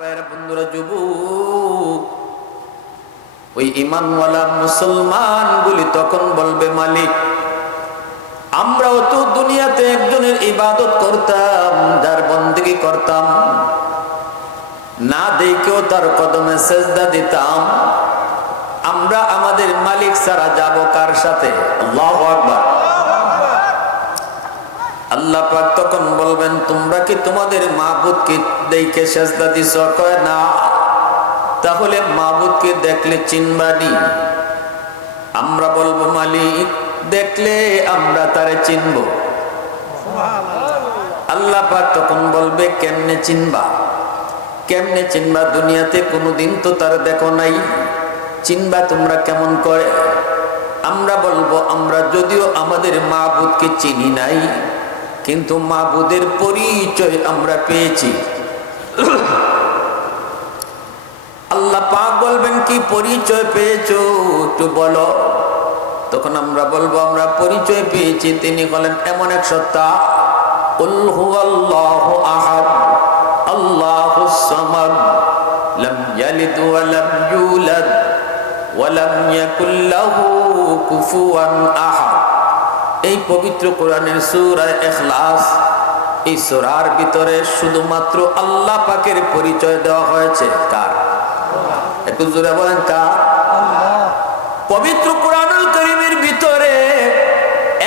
ভাইয়েরা বন্ধুরা যুবক ওই ঈমানওয়ালা মুসলমান গুলি তখন বলবে মালিক আমরাও তো দুনিয়াতে একজনের ইবাদত করতাম যার বন্দেগী করতাম না দেখেও তার কদমে সেজদা দিতাম আমরা আমাদের মালিক ছাড়া যাব কার সাথে আল্লাহু আকবার আল্লাহ পাক তখন বলবেন তোমরা কি তোমাদের মাবুদকে দেখে সেজদা দিছো কয় না তাহলে মাবুদকে দেখলে চিনবানি আমরা বলবো মালিক দেখলে আমরা তারে চিনব আল্লাহ পাক তখন বলবে কেমনে চিনবা দুনিয়াতে কোনোদিন তো তার দেখো নাই চিনবা তোমরা কেমন করে আমরা বলবো আমরা যদিও আমাদের মাবুদকে চিনি নাই কিন্তু মাবুদের পরিচয় আমরা পেয়েছি আল্লাহ পাক বলবেন কি পরিচয় পেয়েছো একটু বলো তখন আমরা বলবো আমরা পরিচয় পেয়েছি তিনি বলেন এমন এক সত্তা কুল হুয়াল্লাহু আহাদ আল্লাহুস সামাদ লাম ইয়ালিদ ওয়া লাম ইউলাদ ওয়া লাম ইয়াকুল লাহু কুফুয়ান আহাদ এই পবিত্র কোরআনের সূরা ইখলাস এই সূরার ভিতরে শুধুমাত্র আল্লাহ পাকের পরিচয় দেওয়া হয়েছে কার একটু জোরে বলেন কার আল্লাহ পবিত্র কোরআনুল কারীমের ভিতরে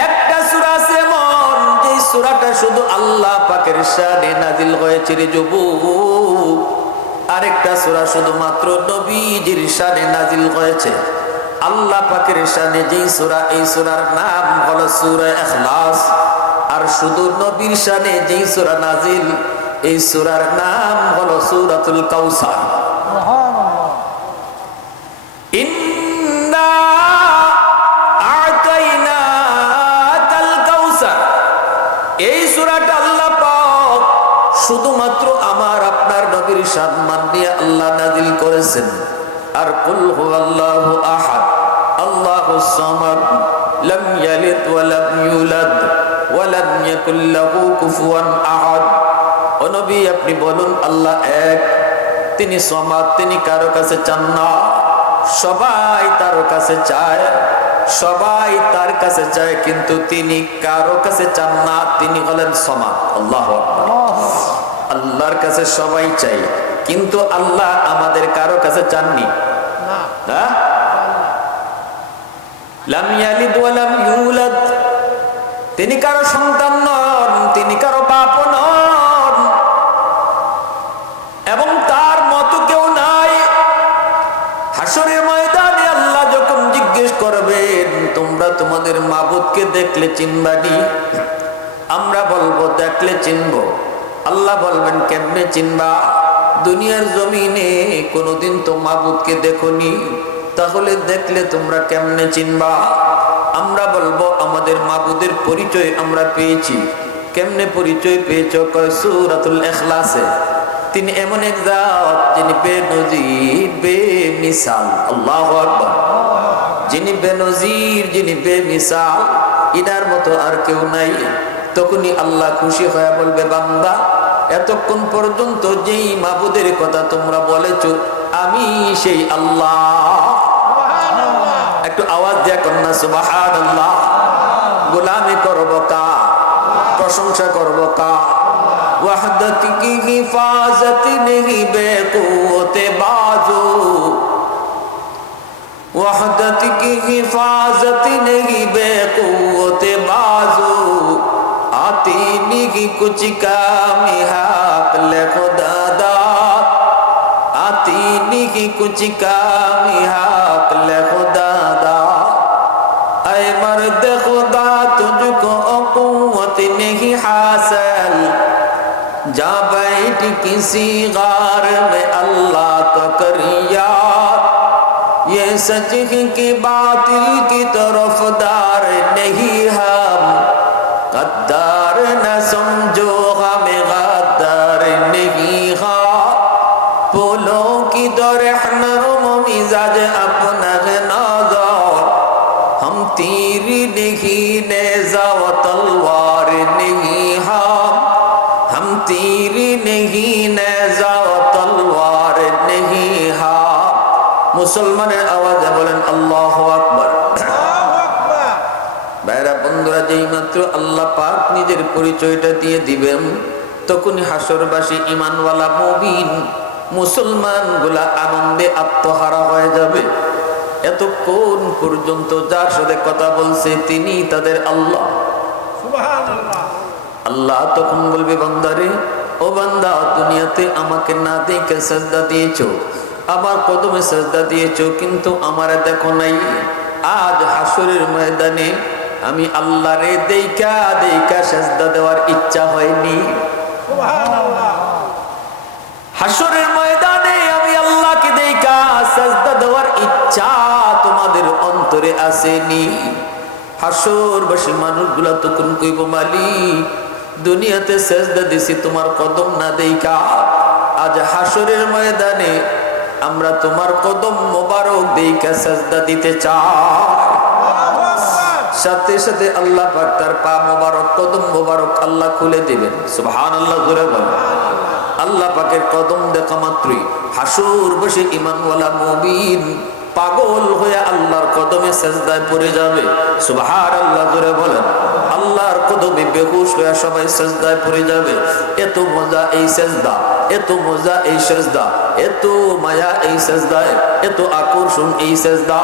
একটা সূরা আছে এমন যে সূরাটা শুধু আল্লাহ পাকের শানে নাজিল হয়েছে রে যুবক আরেকটা সূরা শুধুমাত্র নবীজির শানে নাজিল হয়েছে আল্লাহ পাকের শানে যেই সূরা এই সূরার নাম হলো সূরা ইখলাস আর শুধু নবীর শানে যেই সূরা নাজিল এই সূরার নাম হলো সূরাতুল কাউসার সুবহানাল্লাহ ইন্না আ'তাইনাকাল কাউসার এই সূরাটা আল্লাহ পাক শুধুমাত্র আমার আপনার নবীর সম্মান নিয়ে আল্লাহ নাজিল করেছেন আর কুল হুয়াল্লাহু আহাদ আল্লাহুস সামাদ লাম ইয়ালিদ ওয়া লাম ইউলাদ ওয়া লাম ইয়াকুল লাহু কুফুয়ান আহাদ ও নবী আপনি বলুন আল্লাহ এক তিনি সামাদ তিনি কারো কাছে চান না সবাই তার কাছে চায় সবাই তার কাছে চায় কিন্তু তিনি কারো কাছে চান না তিনি হলেন সামাদ আল্লাহু আকবার আল্লাহর কাছে সবাই চাই কিন্তু আল্লাহ আমাদের কারো কাছে চাননি না লাম ইয়ালিদ ওয়া লাম ইউলাদ তিনি কারো সন্তান নন তিনি কারো বাপ নন এবং তার মতো কেউ নাই হাসরের ময়দানে আল্লাহ যখন জিজ্ঞেস করবেন তোমরা তোমাদের মাবুদকে দেখলে চিনবানি আমরা বলবো দেখলে চিনবো আল্লাহ বলবেন কেমনে চিনবা দুনিয়ার জমিনে কোনোদিন তো মাবুদকে দেখোনি তাহলে দেখলে তোমরা কেমনে চিনবা আমরা বলবো আমাদের মাবুদের পরিচয় আমরা পেয়েছি কেমনে পরিচয় পেয়েছো কয় সূরাতুল ইখলাসে তিনি এমন এক জাত যিনি বেনজির বেমিসাল আল্লাহু আকবার যিনি বেনজির যিনি বেমিসাল ইনার মতো আর কেউ নাই তখনই আল্লাহ খুশি হয়ে বলবে বান্দা এতক্ষণ পর্যন্ত যেই মাবুদের কথা তোমরা বলেছো আমি সেই আল্লাহ একটু আওয়াজ দিয়া কন্যা সুবহানাল্লাহ গোলামি করব কা প্রশংসা করব কা ওয়াহদত কি হিফাজত নেহি বেকুওতে বাজু ওয়াহদত কি হিফাজত নেহি বেকুওতে বাজু आती नहीं कुछ कामी हाक ले खुदा दात आती नहीं कुछ कामी हाक ले खुदा दात ऐ मर्द खुदा तुझको क़ुव्वत नहीं हासिल जा बैठ किसी गार में अल्लाह का कर याद ये सच है कि बातिल की तरफदार नहीं हम गद्दार न समझो हमें गद्दार नहीं हा फूलों की दरहनरुम मिजाज अपना है नाज़ार हम तीर नहीं नेज़ा व तलवार नहीं हम तीर नहीं नेज़ा व तलवार মুসলমানের আওয়াজে বলেন আল্লাহু আকবার। ভাইরা বন্ধুরা, যেই মাত্র আল্লাহ পাক নিজের পরিচয়টা দিয়ে দিবেন, তখনই হাসরবাসী ঈমানওয়ালা মুমিন মুসলমান গুলা আনন্দে আত্মহারা হয়ে যাবে। এতক্ষণ পর্যন্ত যার সাথে কথা বলছে তিনি তাদের আল্লাহ। আল্লাহ তখন বলবে, বান্দারে, ও বান্দা, দুনিয়াতে আমাকে না দেখে সাজদা দিয়েছো, আমার কদমে সাজদা দিয়েছো, কিন্তু আমারে দেখো নাই। আজ হাসরের ময়দানে আমি আল্লাহরে দেইকা দেইকা সাজদা দেওয়ার ইচ্ছা হয়নি। হাসরের ময়দানে আমি আল্লাহকে দেইকা সাজদা দেওয়ার ইচ্ছা তোমাদের অন্তরে আসেনি। হাসরবাসী মানুষগুলা তখন কইব, মালিক, দুনিয়াতে সাজদা দিছি তোমার কদম না দেইকা, আজ হাসরের ময়দানে আমরা তোমার কদম মোবারক দেইকা সাজদা দিতে চাই। সাথে সাথে আল্লাহ পাক তার পা মোবারক, কদম মোবারক আল্লাহ খুলে দিবেন। সুবহানাল্লাহ, জোরে বলেন। আল্লাহ পাকের কদম দেখা মাত্রই হাসরবাসী ঈমানওয়ালা মুমিন পাগল হয়ে আল্লাহর কদমে সাজদায় পড়ে যাবে। সুবহানাল্লাহ, জোরে বলেন। আল্লাহর কদমে বেহুশ হয়ে সবাই সাজদায় পড়ে যাবে। এত মজা এই সাজদা, এত মজা এই সাজদা, এত মায়া এই সাজদায়, এত আকর্ষণ এই সাজদা।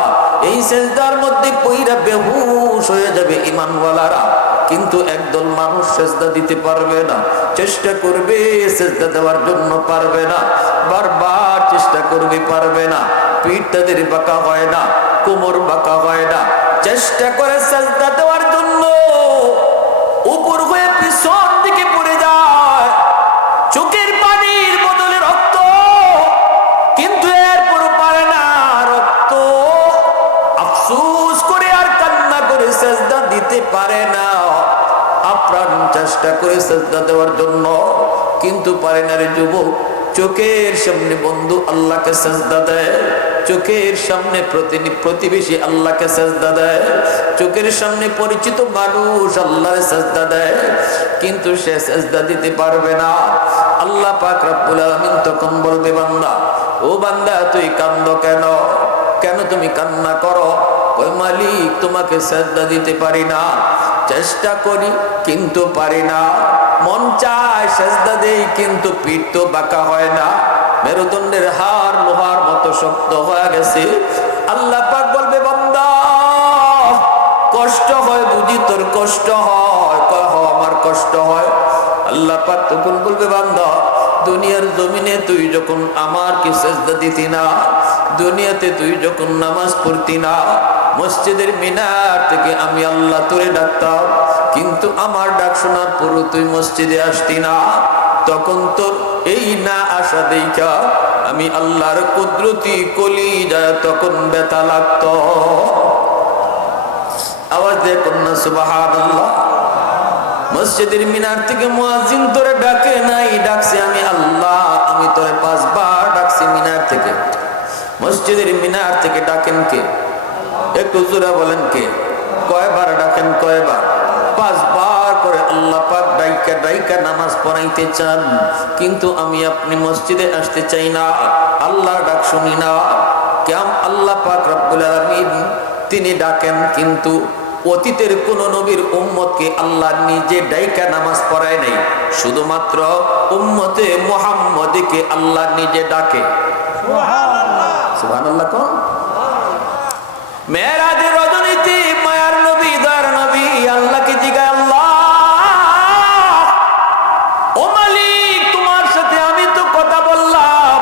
এই সাজদার মধ্যে পইরা বেহুশ হয়ে যাবে ঈমানওয়ালারা, কিন্তু একদল মানুষ সাজদা দিতে পারবে না। চেষ্টা করবে সাজদা দেওয়ার জন্য, পারবে না। বারবার চেষ্টা করবে, পারবে না। পিঠ তাদের বাঁকা হয় না, কোমর বাঁকা হয় না। চেষ্টা করে সাজদা দেওয়ার জন্য উপর হয়ে পিছন দিকে পড়ে যায়, চোখের পানির বদলে রক্ত, কিন্তু এরপর পারে না। রক্ত আফসোস করে আর কান্না করে সাজদা দিতে পারে না। আপ্রাণ চেষ্টা করে সাজদা দেওয়ার জন্য, কিন্তু পারে না রে যুবক। চোখের সামনে বন্ধু আল্লাহকে সাজদা দেয়, চোখের সামনে প্রতিবেশী আল্লাহকে সাজদা দেয়, চোখের সামনে পরিচিত মানুষ আল্লাহর সাজদা দেয়, কিন্তু সে সাজদা দিতে পারবে না। আল্লাহ পাক রব্বুল আলামিন তখন বলবে, বান্দা, ও বান্দা, তুই কান্দো কেন? কেন তুমি কান্না করো? ওই মালিক, তোমাকে সাজদা দিতে পারি না, চেষ্টা করি কিন্তু পারি না। মন চায় সাজদা দেই, কিন্তু পিঠ তো বাঁকা হয় না, মেরুদণ্ডের হাড় লোহার মতো শক্ত হয়ে গেছে। আল্লাহ পাক বলবে, বান্দা, কষ্ট হয় বুঝি, তোর কষ্ট হয়? কহ, আমার কষ্ট হয়। আল্লাহ পাক তখন বলবে, বান্দা, দুনিয়ার জমিনে তুই যখন আমার কি সাজদা দিতি না, দুনিয়াতে তুই যখন নামাজ পড়তি না, মসজিদের মিনার থেকে আমি আল্লাহ তোরে ডাকতাম, কিন্তু আমার ডাক শোনার পরও তুই মসজিদে আসতি না। তখন তোর এই না আসা দেখা আমি আল্লাহর কুদরতি কলিজায় তখন ব্যথা লাগত। আওয়াজ দিয়ে কন্যা সুবহানাল্লাহ। মসজিদের মিনার থেকে মুয়াজ্জিন তোরে ডাকে নাই, ডাকছে আমি আল্লাহ। আমি তোরে 5 বার ডাকছি মিনার থেকে। মসজিদের মিনার থেকে ডাকেন কে? একটু জোরে বলেন, কে? কয়বার ডাকেন? কয়বার? 5 বার করে আল্লাহ পাক ডাইকা ডাইকা নামাজ পড়াইতে চান, কিন্তু আমি আপনি মসজিদে আসতে চাই না, আল্লাহর ডাক শুনি না। কেন? আল্লাহ পাক রব্বুল আলামিন তিনি ডাকেন, কিন্তু অতীতের কোন নবীর উম্মতকে আল্লাহ নিজে ডাইকা নামাজ পড়ায় নাই, শুধুমাত্র উম্মতে মুহাম্মদকে আল্লাহ নিজে ডাকে। সুবহানাল্লাহ, সুবহানাল্লাহ। কোন মেরাজের রজনীতে মায়ার নবী, দয়ার নবী আল্লাহকে জিজ্ঞাসা, আল্লাহ, ও মালিক, তোমার সাথে আমি তো কথা বললাম,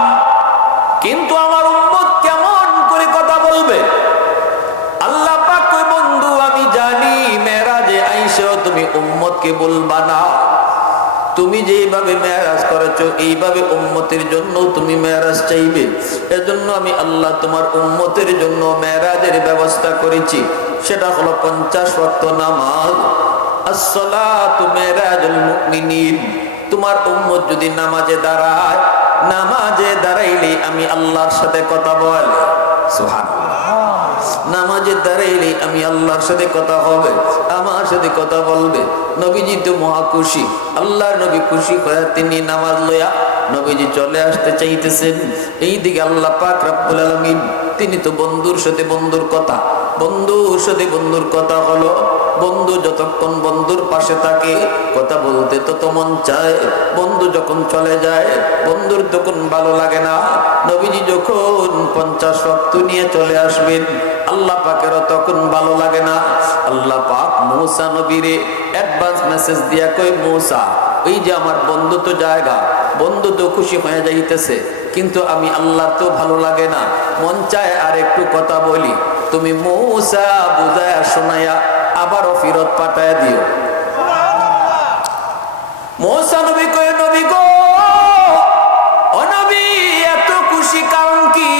কিন্তু আমার উম্মত কেমন করে কথা বলবে? আল্লাহ পাক কই, বন্ধু, আমি জানি মেরাজে আইসা তুমি উম্মতকে বলবা না। তুমি যেভাবে মেরাজ করেছো এইভাবে উম্মতের জন্য তুমি মেরাজ চাইবে। এজন্য আমি আল্লাহ তোমার উম্মতের জন্য মেরাজের ব্যবস্থা করেছি। সেটা হলো 50 ওয়াক্ত নামাজ। আসসালাতু মেরাজুল মুমিনিন। তোমার উম্মত যদি নামাজে দাঁড়ায়, নামাজে দাঁড়াইলে আমি আল্লাহর সাথে কথা বলে। সুবহানাল্লাহ। নামাজে দাঁড়াইলে আমি আল্লাহর সাথে কথা হবে, আমার সাথে কথা বলবে। নবীজি তো মহা খুশি, আল্লাহর নবী খুশি হয়ে তিনি নামাজ লইয়া নবীজি চলে আসতে চাইতেছেন, এইদিকে আল্লাহ পাক রব্বুল আলামিন তিনি তো বন্ধুর সাথে বন্ধুর কথা, বন্ধুর সাথে বন্ধুর কথা হলো, বন্ধু যতক্ষণ বন্ধুর পাশে থাকে কথা বলতে তত মন চায়, বন্ধু যখন চলে যায় বন্ধুর তখন ভালো লাগে না। নবীজি যখন 50 ওয়াক্ত নিয়ে চলে আসবেন আল্লাহ পাকেরও তখন ভালো লাগে না। আল্লাহ পাক মূসা নবীরে অ্যাডভান্স মেসেজ দিয়া কই, মূসা ওই যে আমার বন্ধু তো জায়গা, বন্ধু তো খুশি হয়ে যাইতেছে, কিন্তু আমি আল্লাহ তো ভালো লাগে না, মন চায় আর একটু কথা বলি, তুমি মূসা বুঝায়া শোনায়া আবারও ফেরত পাঠায় দিও। মূসা নবী কয়, নবী গো, ও নবী এত খুশি কারণ কি?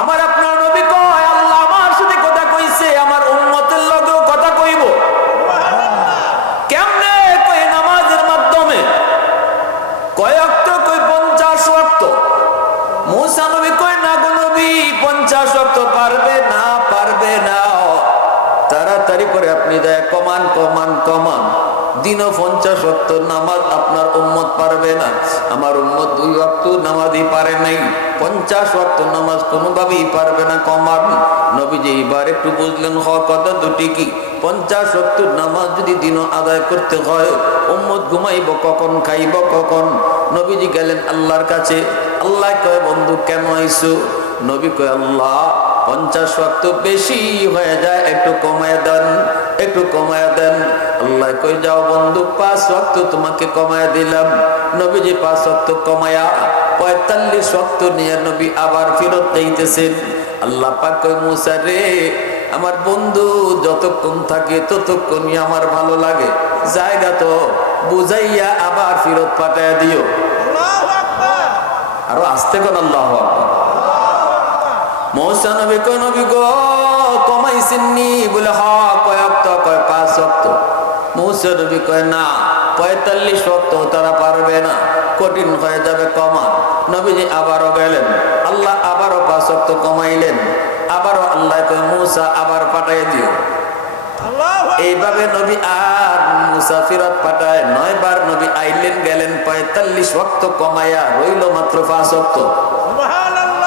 আমার আপনার নবী কয়, আল্লাহ আমার সাথে কথা কইছে, আমার উম্মতের লগেও কথা কইব। কেমনে? কয় নামাজের মাধ্যমে। কয় ওয়াক্ত? কয় 50 ওয়াক্ত। মূসা নবী কয়, না গো নবী 50 ওয়াক্ত পারবে না, পারবে না, তাড়াতাড়ি করে আপনি দেয় কমান কমান কমান, দিনও 50 ওয়াক্ত নামাজ আপনার উম্মত পারবে না। আমার উম্মত 2 ওয়াক্ত নামাজই পারে নাই, 50 ওয়াক্ত নামাজ কোনোভাবেই পারবে না, কমান। নবীজি এবার একটু বুঝলেন, কথা দুটি কি, 50 ওয়াক্ত নামাজ যদি দিনও আদায় করতে হয় উম্মত ঘুমাইব কখন, খাইব কখন? নবীজি গেলেন আল্লাহর কাছে। আল্লাহ কয়, বন্ধু কেন আইছো? নবী কয়, আল্লাহ 50 ওয়াক্ত বেশি হয়ে যায়, একটু কমায় দেন, একটু কমায় দেন। আল্লাহ কই, যাও বন্ধু 5 ওয়াক্ত তোমাকে কমায় দিলাম। নবীজি 5 ওয়াক্ত কমায়া 45 ওয়াক্ত নিয়ে নবী আবার ফেরত যাইতেছেন। আল্লাহ পাক কই, মূসা রে, আমার বন্ধু যতক্ষণ থাকে ততক্ষণই আমার ভালো লাগে, জায়গা তো বুঝাইয়া আবার ফেরত পাঠায় দিও। আরো আস্তে কোন আল্লাহু আকবার। মূসা নবী কয়, নবী গো কমাইছেননি? বলে হ। কয় ওয়াক্ত? কয় 5 ওয়াক্ত। মূসা নবী কয়, না 45 ওয়াক্ত তারা পারবে না, কঠিন হয়ে যাবে, কমান। নবীজি আবারও গেলেন, আল্লাহ আবারও 5 ওয়াক্ত কমাইলেন। আবারও আল্লাহ কয়, মূসা আবার পাঠাই দিও। এইভাবে নবী আর মূসা ফেরত পাঠায় 9 বার নবী আইলেন গেলেন, 45 ওয়াক্ত কমায়া রইল মাত্র 5 ওয়াক্ত।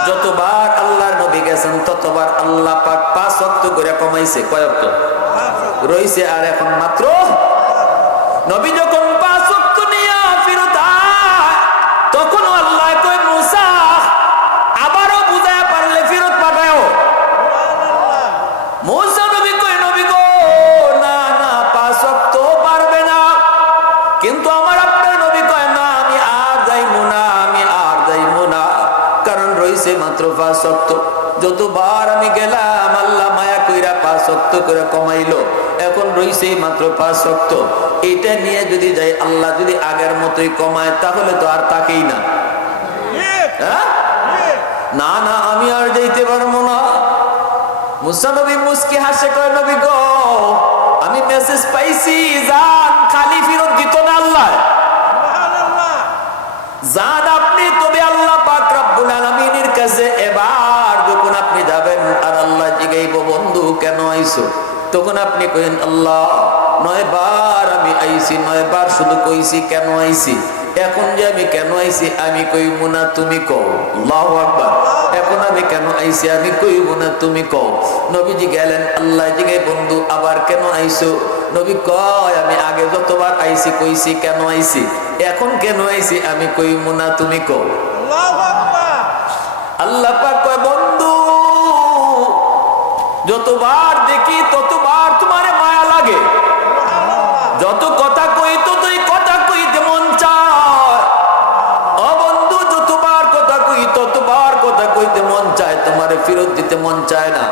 যতবার আল্লাহর নবী গেছেন ততবার আল্লাহ পাক 5 ওয়াক্ত করে কমাইছে। কয় ওয়াক্ত রইছে? আর এখন মাত্র। নবী যখন 5 ওয়াক্ত নিয়ে ফেরত আয় তখন আল্লাহ কয়, মূসা আবারও বুঝায়া পারলে ফেরত পাঠাও। মূসা নবী কয়, নবী গো না না 5 ওয়াক্ত পারবে না। কিন্তু আমার আপনার নবী কয়, না আমি আর যাইমু না, আমি আর যাইমু না, কারণ রইছে মাত্র 5 ওয়াক্ত। যতবার আমি গেলাম আল্লাহ মায়া কইরা 5 ওয়াক্ত করে কমাইলো, এখন রইছে মাত্র 5 ওয়াক্ত। এটা নিয়ে যদি যাই আল্লাহ যদি আগের মতোই কমায় তাহলে তো আর তাকেই না। না না আমি আর যাইতে পারবো না। মূসা নবী মুস্কি হাসে, কয়, নবী গো আমি মেসেজ পাইছি, জান খালি ফেরত দিত না আল্লাহ, জান আপনি তবে আল্লাহ পাক রব্বুল আলামিনের কাছে এবার যখন আপনি যাবেন আর আল্লাহ জিগাইব, বন্ধু কেন আইছো? তখন আপনি কইেন, আল্লাহ 9 বার আমি আইছি, 9 বার শুধু কইছি কেন আইছি, এখন যে আমি কেন আইছি আমি কইব না, তুমি কও। আল্লাহু আকবার। এখন আমি কেন আইছি আমি কইব না, তুমি কও। নবীজি গেলেন, আল্লাহ জিগাই, বন্ধু আবার কেন আইছো? নবী কয়, আমি আগে যতবার আইছি কইছি কেন আইছি, এখন কেন আইছি আমি কইব না, তুমি কও। আল্লাহু আকবার। আল্লাহ পাক কয়, বন্ধু যতবার দেখি ততবার তোমারে মায়া লাগে, যত কথা কই ততই কথা কইতে মন চায়। ও বন্ধু যতবার কথা কই ততবার কথা কইতে মন চায়, তোমারে ফেরত দিতে মন চায় না।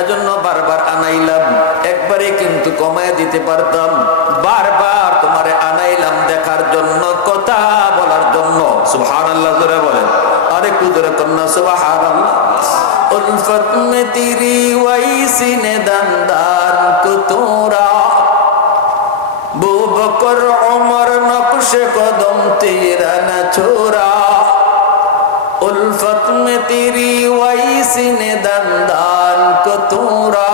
এজন্য বারবার আনাইলাম, একবারে কিন্তু কমায় দিতে পারতাম, বারবার তোমারে আনাইলাম দেখার জন্য, কথা বলার জন্য। সুবহানাল্লাহ জোরে বলেন, আরেকটু জোরে কন্যা সুবহানাল্লাহ। उल्फत में तेरी वही सीने दंदान को तोरा, बू बकर उमर नक्श कदम तेरा न छोड़ा। उल्फत में तेरी वही सीने दंदान को तोरा,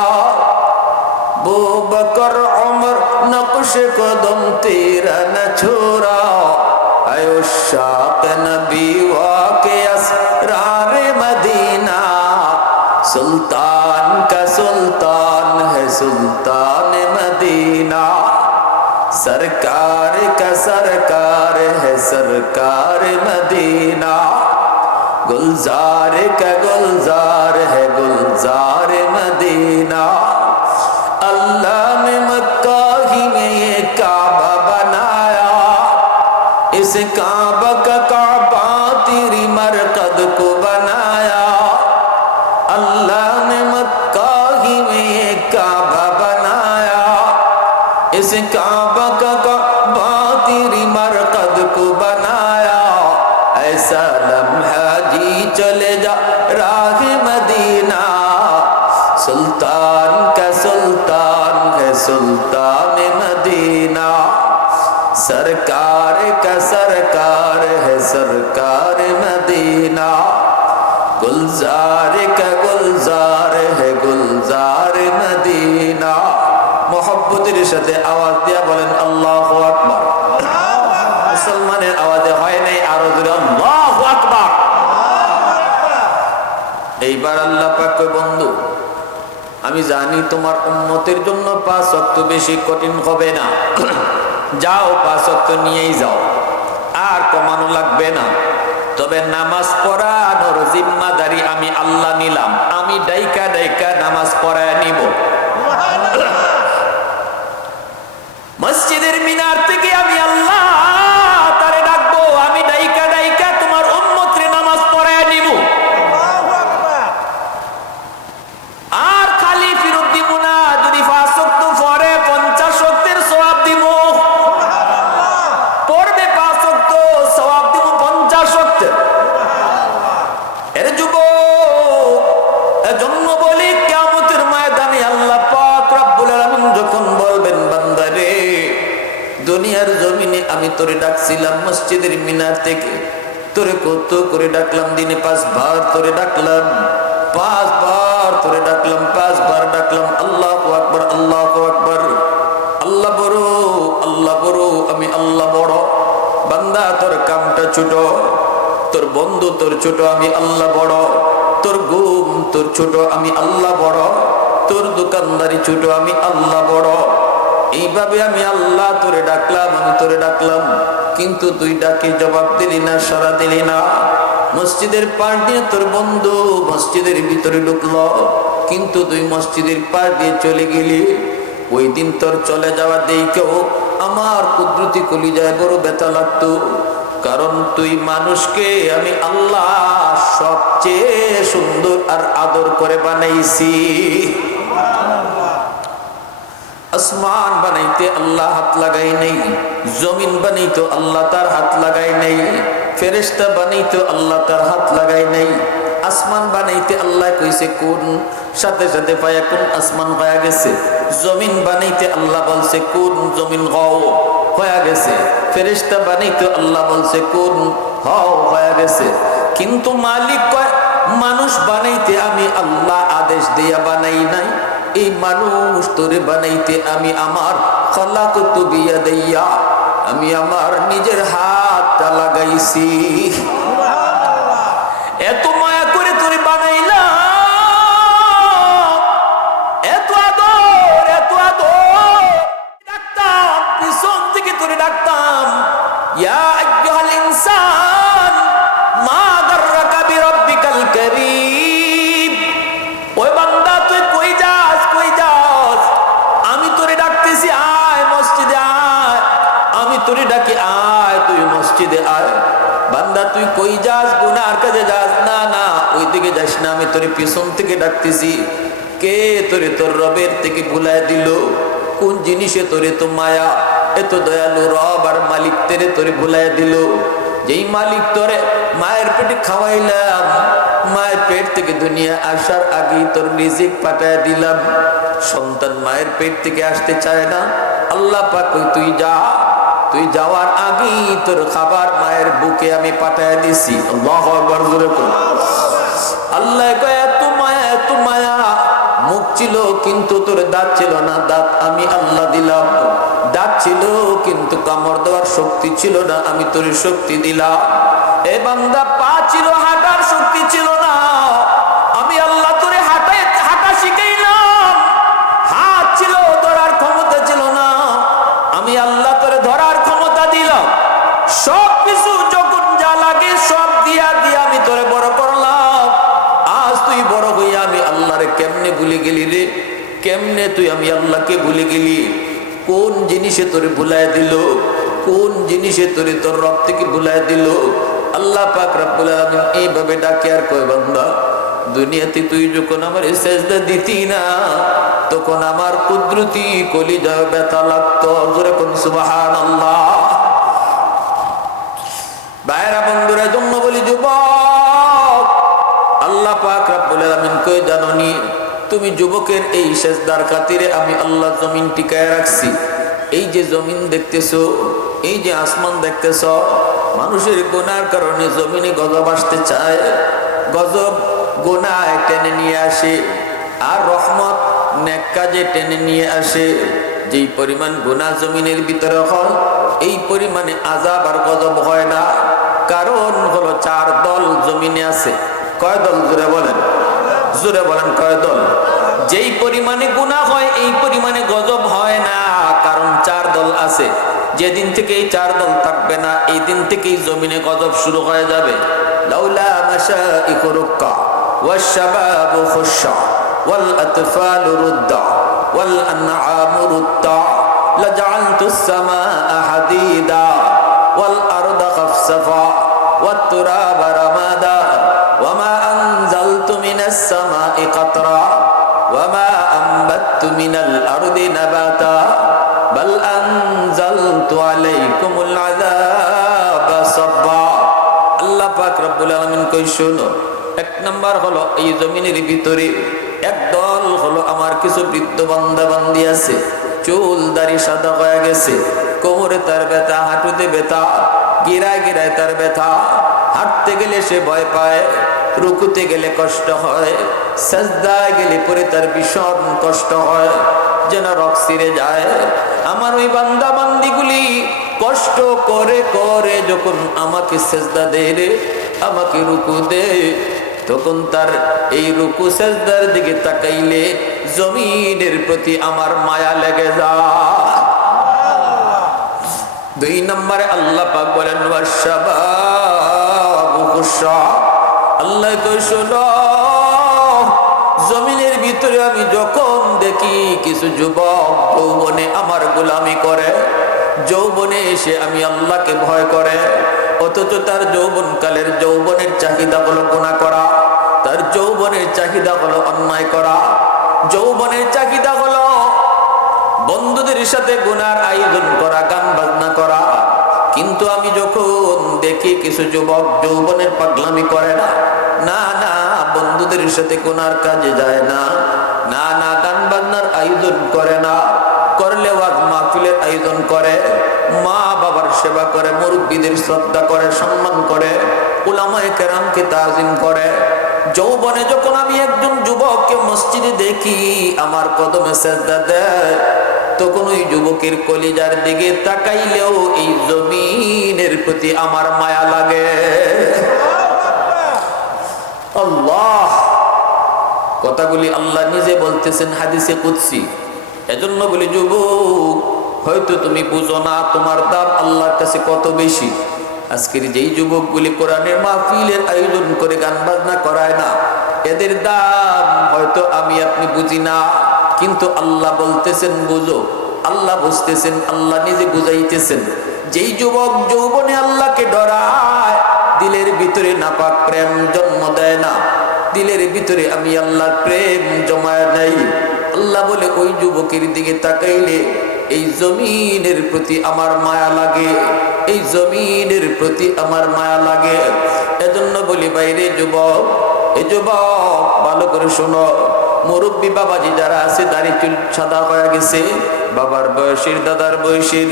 बू बकर उमर नक्श कदम तेरा न छोड़ा। उश्शाक़ नबी वाक़े असरार मदीना सुल्तान का सुल्तान है सुल्तान मदीना सरकार का सरकार है सरकार मदीना गुलजार का गुलजार है गुलजार मदीना अल्लाह ने मक्का ही में ये काबा बनाया इस काबा का काबा तेरी मरकद को बनाया अल्लाह ने मक्का ही में ये काबा बनाया इस काबा का काबा तेरी मरकद को बनाया ऐसा लम्हा जी चले जा राह मदीना सुल्तान का सुल्तान है सुल्तान मदीना सरकार का सरकार है सरकार मदीना गुलजार का गुलजार है गुलजार मदीना मोहब्बतेर साथे आवाज दिया बोलेन अल्लाहु আকবার मुसलमाনের आवाजे হয় নাই আরো জোরে আল্লাহু আকবার এইবার আল্লাহ পাক কয় বন্ধু আমি জানি তোমার উম্মতের জন্য 5 ওয়াক্ত বেশি কঠিন হবে না যাও 5 ওয়াক্ত নিয়েই যাও আর কমানো লাগবে না তবে নামাজ পড়ানোর জিম্মাদারি আমি আল্লাহ নিলাম আমি ডাইকা ডাইকা নামাজ পড়ায় নিব মসজিদের মিনার থেকে আমি আল্লাহ তারে ডাকবো আমি ডাইকা ডাইকা তোমার উম্মতের নামাজ পড়ায় নিব আর খালি ফিরত দিব না যদি 5 ওয়াক্ত পড়ে 50 ওয়াক্তের সওয়াব দিব পড়বে 5 ওয়াক্ত সওয়াব দিব 50 ওয়াক্তের এর যুবক এজন্য বলি কিয়ামতের ময়দানে আল্লাহ পাক রব্বুল আলামিন যখন বলবেন বান্দারে দুনিয়ার জমিনে আমি তোরে ডাকছিলাম মসজিদের মিনার থেকে তোরে কত করে ডাকলাম দিনে 5 বার তোরে ডাকলাম 5 বার তোরে ডাকলাম 5 বার ডাকলাম আল্লাহু আকবার আল্লাহু আকবার আল্লাহ বড় আমি আল্লাহ বড় বান্দা তোর কামটা ছোট তোর বন্ধু তোর ছোট আমি আল্লাহ বড় তোর ঘুম তোর ছোট আমি আল্লাহ বড় তোর দোকানদারি ছোট আমি আল্লাহ বড় এইভাবে আমি আল্লাহ তোরে ডাকলাম আমি তোরে ডাকলাম কিন্তু তুই ডাকে জবাব দিলি না সাড়া দিলি না মসজিদের পাশ দিয়ে তোর বন্ধু মসজিদের ভিতরে ঢুকলো কিন্তু তুই মসজিদের পাশ দিয়ে চলে গেলি ওই দিন তোর চলে যাওয়া দেখেও আমার কুদরতি কলিজায় বড় ব্যথা লাগতো কারণ তুই মানুষকে আমি আল্লাহ সবচেয়ে সুন্দর আর আদর করে বানাইছি আসমান বানাইতে আল্লাহ হাত লাগাই নাই জমিন বানাইতো আল্লাহ তার হাত লাগাই নাই ফেরেশতা বানাইতো আল্লাহ তার হাত লাগাই নাই আসমান বানাইতে আল্লাহ কইছে কোন সাথে সাথে ফায়াকুন আসমান হয়ে গেছে জমিন বানাইতে আল্লাহ বলছে কোন জমিন হও হয়ে গেছে ফেরেশতা বানাইতে আল্লাহ বলছে কোন হও হয়ে গেছে কিন্তু মালিক কয় মানুষ বানাইতে আমি আল্লাহ আদেশ দিয়া বানাই নাই এই মানুষ তোরে বানাইতে আমি আমার খালাকতু বিয়াদাইয়া আমি আমার নিজের হাতটা লাগাইছি এত মায়া করে তোরে বানাইলাম এত আদর ডাকতাম পিছন থেকে তোরে ডাকতাম ইয়া আইয়ুহাল ইনসান মা গাররাকা বিরাব্বিকাল কারীম ওই বান্দা তুই কই যাস আমি তোরে ডাকতেছি আয় মসজিদে আয় আমি তোরে ডাকি আয় তুই মসজিদে আয় বান্দা তুই কই যাস গুনার কাজে যাস না না ওই দিকে যাস না আমি তোরে পিছন থেকে ডাকতেছি কে তোরে তোর রবের থেকে ভুলায় দিল কোন জিনিসে তোরে তো মায়া এত দয়ালু রব আর মালিক তোরে ভুলায় দিল যেই মালিক তোরে মায়ের পেটে খাওয়াইলাম মায়ের পেট থেকে দুনিয়া আসার আগেই তোর রিজিক পাঠায় দিলাম সন্তান মায়ের পেট থেকে আসতে চায় না আল্লাহ পাক কই তুই যা তুই যাওয়ার আগেই তোর খাবার মায়ের বুকে আমি পাঠায় দিছি আল্লাহু আকবার জোরে কর আল্লাহ কয় এত মায়া মুখ ছিল কিন্তু তোর দাঁত ছিল না দাঁত আমি আল্লাহ দিলাম দাঁত ছিল কিন্তু কামড় দেওয়ার শক্তি ছিল না, আমি তোর শক্তি দিলাম। এ বান্দা পা ছিল, হাঁটার শক্তি ছিল না, আমি আল্লাহ তোরে হাঁটা শিখাইলাম। হাত ছিল, ধরার ক্ষমতা ছিল না, আমি আল্লাহ তোরে ধরার ক্ষমতা দিলাম। সব কিছু যখন যা লাগে সব দিয়া দিয়া আমি তোরে বড় করলাম। আজ তুই বড় হইয়া আমি আল্লাহরে কেমনে ভুলে গেলি রে? কেমনে তুই আমি আল্লাহকে ভুলে গেলি? কোন জিনিসে তোরে ভুলায় দিল? কোন জিনিসে তোরে তোর রব থেকে ভুলায় দিল? আল্লাহ পাক রব্বুল আলামিন এইভাবে ডাকে আর কয়, বান্দা দুনিয়াতে তুই যখন আমার সেজদা দিতি না তখন আমার কুদরতি কলিজায় ব্যথা লাগতো। জোরে কোন সুবহানাল্লাহ। ভাইরা বন্ধুরা, জন্য বলি যুবক, আল্লাহ পাক রব্বুল আলামিন কই জাননি, তুমি যুবকের এই সেজদার খাতিরে আমি আল্লাহ জমিন টিকায় রাখছি। এই যে জমিন দেখতেছো, এই যে আসমান দেখতেছ, মানুষের গুনার কারণে জমিনে গজব আসতে চায়। গজব গুনাহ টেনে নিয়ে আসে, আর রহমত নেক কাজে টেনে নিয়ে আসে। যেই পরিমাণ গুনাহ জমিনের ভিতরে হয় এই পরিমাণে আযাব আর গজব হয় না। কারণ হলো চার দল জমিনে আছে। কয় দল? জোরে বলেন, জোরে বলেন, কয় দল? যেই পরিমাণে গুনাহ হয় এই পরিমাণে গজব হয় না, কারণ চার দল আছে। যেদিন থেকে এই চার দল থাকবে না এই দিন থেকেই জমিনে গজব শুরু হয়ে যাবে। লাউলা মাশাইখু রুক্কা ওয়াশ শাবাবু খুশশা ওয়াল আতফালু রুদ্দা ওয়াল আনআমু রুদ্দা লাজআলতুস সামাআ হাদীদা ওয়াল আরদা খাফসাফা ওয়াত তুরাবা রামাদা ওয়ামা আনজালতু মিনাস সামাই কাতরা ওয়ামা আনবাততু মিনাল আরদি নাবাতা বাল আনজালতু আলাইকুমুল আযাবা সাব্বা। আল্লাহ পাক রব্বুল আলামিন কই, শোনো, এক নাম্বার হলো এই জমিনের ভিতরে একদল হলো আমার কিছু বৃদ্ধ বান্দা বান্দি আছে, চুল দাড়ি সাদা হয়ে গেছে, কোমরে তার ব্যথা, হাঁটুতে ব্যথা, গিরায় গিরায় তার ব্যথা, হাঁটতে গেলে সে ভয় পায়, রুকুতে গেলে কষ্ট হয়, সাজদায় গেলে পরে তার ভীষণ কষ্ট হয়, যেন রক ছিঁড়ে যায়। আমার ওই বান্দা বান্দিগুলি কষ্ট করে করে যখন আমাকে সেজদা দেয়, আমাকে রুকু দেয়, তখন তার এই রুকু সেজদার দিকে তাকাইলে জমিনের প্রতি আমার মায়া লেগে যায়। দুই নম্বরে আল্লাহ পাক বলেন ওয়াশশাবাবু খুশশা। আল্লাহ কই, শোনো, জমিনের ভিতরে আমি যখন দেখি কিছু যুবক যৌবনে আমার গোলামি করে, যৌবনে এসে আমি আল্লাহকে ভয় করে, অথচ তার যৌবনকালের যৌবনের চাহিদা হলো গুনাহ করা, তার যৌবনের চাহিদা হলো অন্যায় করা, যৌবনের চাহিদা হলো বন্ধুদের সাথে গুনার আয়োজন করা, গান বাজনা করা। কিন্তু আমি যখন দেখি কিছু যুবক যৌবনের পাগলামি করে না, না না বন্ধুদের সাথে গুনার কাজে যায় না, না না গান বাজনার আয়োজন করে না, করলে ওয়াজ মাহফিলের আয়োজন করে, মা বাবার সেবা করে, মুরব্বীদের শ্রদ্ধা করে, সম্মান করে, উলামায়ে কেরামকে তাজিম করে। যৌবনে যখন আমি একজন যুবককে মসজিদে দেখি আমার কদমে সেজদা দেয়, তখন ওই যুবকের কলিজার দিকে তাকাইলেও এই জমিনের প্রতি আমার মায়া লাগে। আল্লাহ, কথাগুলি আল্লাহ নিজে বলতেছেন হাদিসে কুদসি। এজন্য বলি যুবক, হয়তো তুমি বুঝো না তোমার দাম আল্লাহর কাছে কত বেশি। আজকের যেই যুবকগুলি কোরআনের মাহফিলের আয়োজন করে গান বাজনা করায় না, এদের দাম হয়তো আমি আপনি বুঝি না, কিন্তু আল্লাহ বলতেছেন বুঝো, আল্লাহ বুঝতেছেন, আল্লাহ নিজে বুঝাইতেছেন। যেই যুবক যৌবনে আল্লাহকে ডরায়, দিলের ভিতরে নাপাক প্রেম জন্ম দেয় না, দিলের ভিতরে আমি আল্লাহর প্রেম জমায় নাই, আল্লাহ বলে ওই যুবকের দিকে তাকাইলে এই জমিনের প্রতি আমার মায়া লাগে, এই জমিনের প্রতি আমার মায়া লাগে। এজন্য বলি বাইরে যুবক, এই যুবক ভালো করে শোনো, মুরব্বী বাবাজি যারা আছে, দাড়ি চুল সাদা হয়ে গেছে, বাবার বয়সের দাদার বয়সের,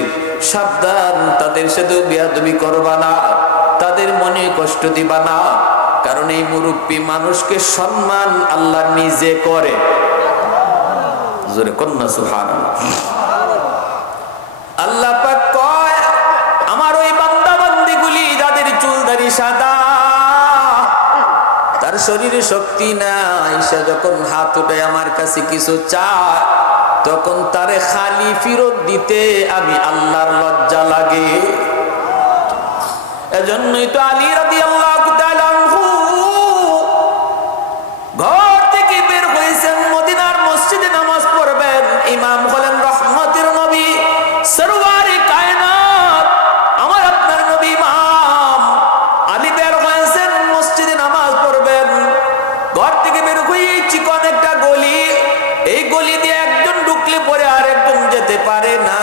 সাবধান, তাদের সাথে বেয়াদবি করবা না, তাদের মনে কষ্ট দিবা না, কারণ এই মুরব্বী মানুষকে সম্মান আল্লাহ নিজে করে। জোরে কন্যা সুবহানাল্লাহ। আল্লাহ তার শরীরে শক্তি নাই, সে যখন হাত উঠে আমার কাছে কিছু চায়, তখন তারে খালি ফিরত দিতে আমি আল্লাহর লজ্জা লাগে। এজন্যই তো আলী রাদিয়াল্লাহু তাআলা আনহু ঘর থেকে বের হয়েছেন, মদিনার মসজিদে নামাজ পড়বেন। ইমাম হলেন রহমতের নবী, সরওয়ারে কায়নাত, আমার আপনার নবী ইমাম আলী বের হয়েছেন মসজিদে নামাজ পড়বেন। ঘর থেকে বের হয়ে চিকন একটা গলি, এই গলি দিয়ে একজন ঢুকলে পরে আরেকজন যেতে পারে না।